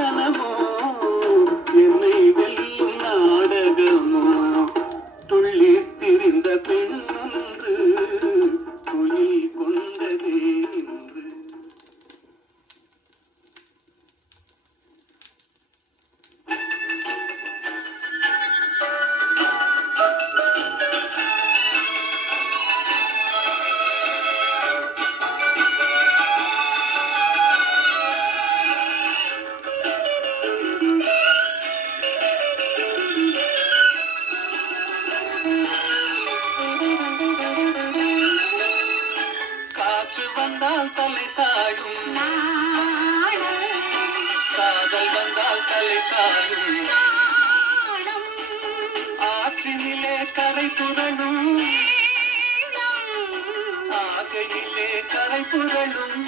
தரிசனமோ என்னை வெல்லும் நாடகமோ துள்ளி திரிந்த பெண்ணொன்று துயில் கொண்டதே என்று வந்தால் தலை சாயும் காதல் வந்தால் தலை சாயும் ஆற்றினிலே கரை புரளும் ஆசையிலே கரை புரளும்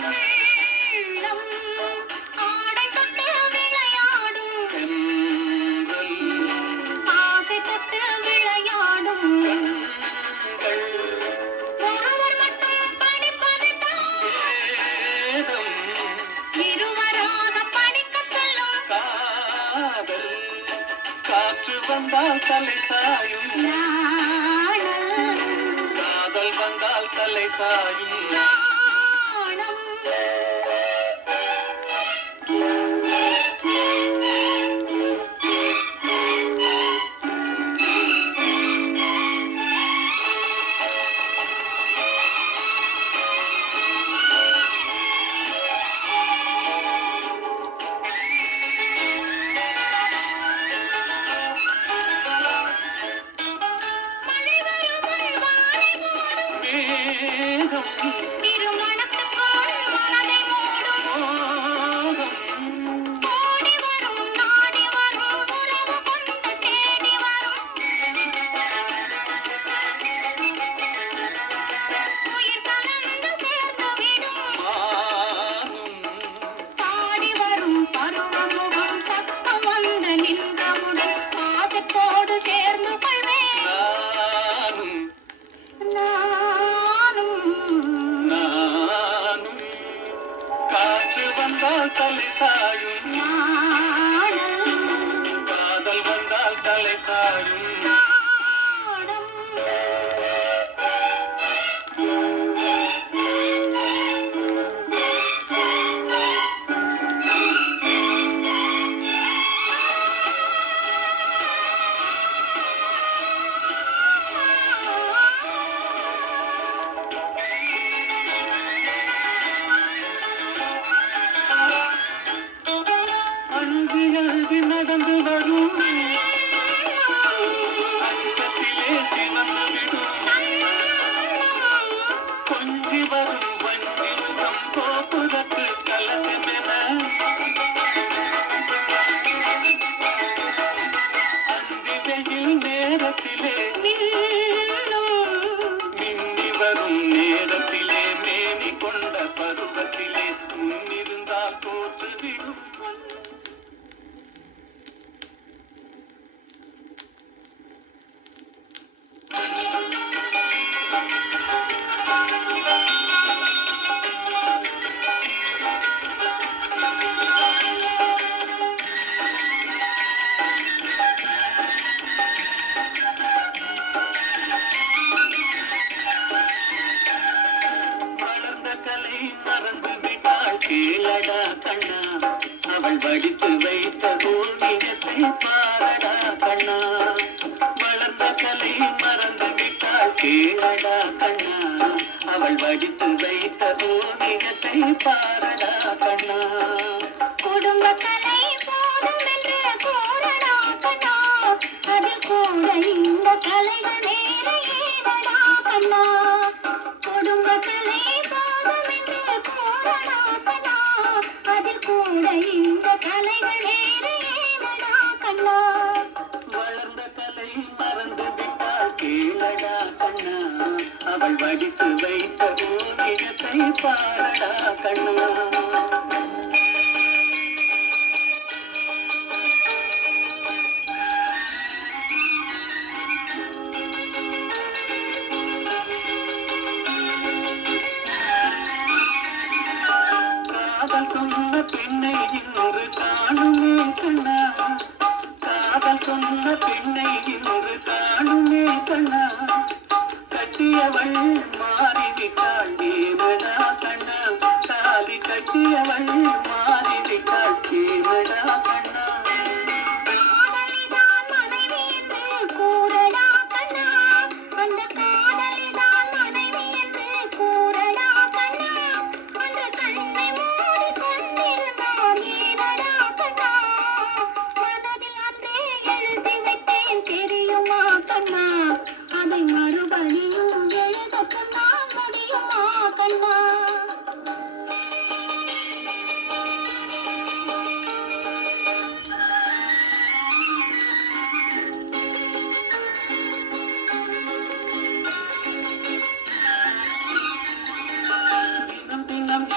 காற்று வந்தால் தலை சாயும் காதல் வந்தால் தலை சாயும் வந்தால் தலை சாயும் காதல் வந்தால் தலை சாயும் நடந்து வரும் அச்சத்திலே சிவந்து விடும் கொஞ்சி வரும் வஞ்சி முகம் கோபுரத்து கலசமென அந்திவையில் நேரத்திலே மின்னி வரும் நேரத்திலே மேனி கொண்ட பருவத்திலே முன்னிருந்தால் தோற்றுவிடும் மறந்து விட்டாள் கேளடா கண்ணா அவள் வடித்து வைத்த ஓவியத்தை பாரடா கண்ணா வளர்ந்த கலை மறந்து விட்டாள் கேளடா கண்ணா அவள் வடித்து வைத்த ஓவியத்தை பாரடா கண்ணா குடும்ப கலை போதும் என்று கூறடா கண்ணா அதில் கூட இந்த கலைகள் வேறு ஏனடா கண்ணா குடும்ப கலை இந்த கலைகள் கண்ணா வளர்ந்த கலை மறந்து விட்டால் கேளடா கண்ணா அவள் வடித்து வைத்த ஓவியத்தை பாரடா கண்ணா பெண்ணை இன்று காணும் சொன்ன பெண்ணை இன்று காணுமே கண்ணா கட்டியவள் மாறிவிட்டாள் ஏமடா கண்ணா தாலி கட்டியவள் மாறிவிட்டாள் ஏமடா கண்ணா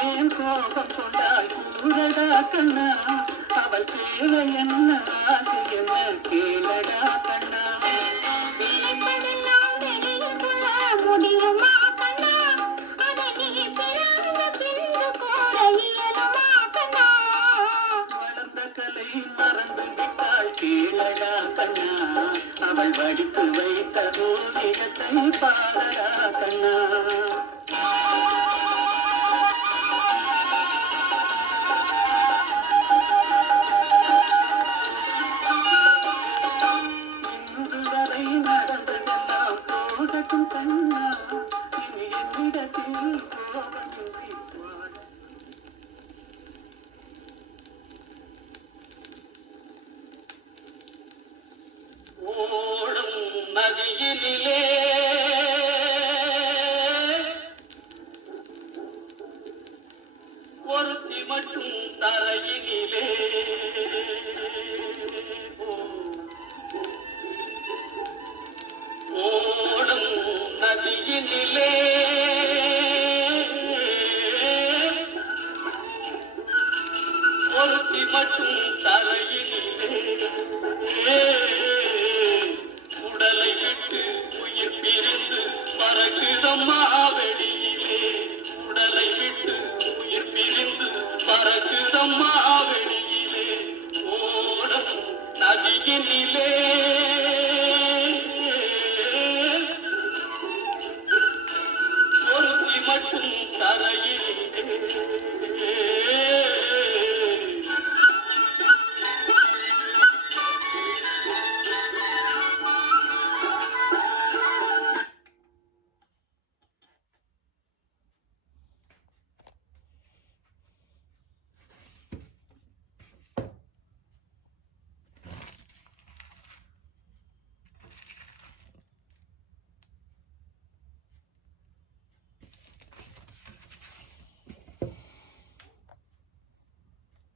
ஏன் கோபம் கொண்டாய் கூறடா கண்ணா அவள் தேவை என்ன ஆசை என்ன கேளடா கண்ணா முடியுமா கண்ணா அதை நீ பிறந்த பின்பு கூற இயலுமா கண்ணா வளர்ந்த கலை மறந்து விட்டாள் கேளடா கண்ணா அவள் வடித்து வைத்த ஓவியத்தை பாடடா கண்ணா கண்ணா இனி என்னிடத்தில் கோபமின்றி வாழ ஓடும் நதியினிலே ஒருத்தி மட்டும் தரையினிலே ஓடும் நதியினிலே ஒருத்தி மட்டும் தரையினிலே உடலை விட்டு உயிர் பிரிந்து பறக்குதம்மா வெளியிலே உடலை விட்டு உயிர் பிரிந்து பறக்குதம்மா வெளியிலே ஓடும் நதியினிலே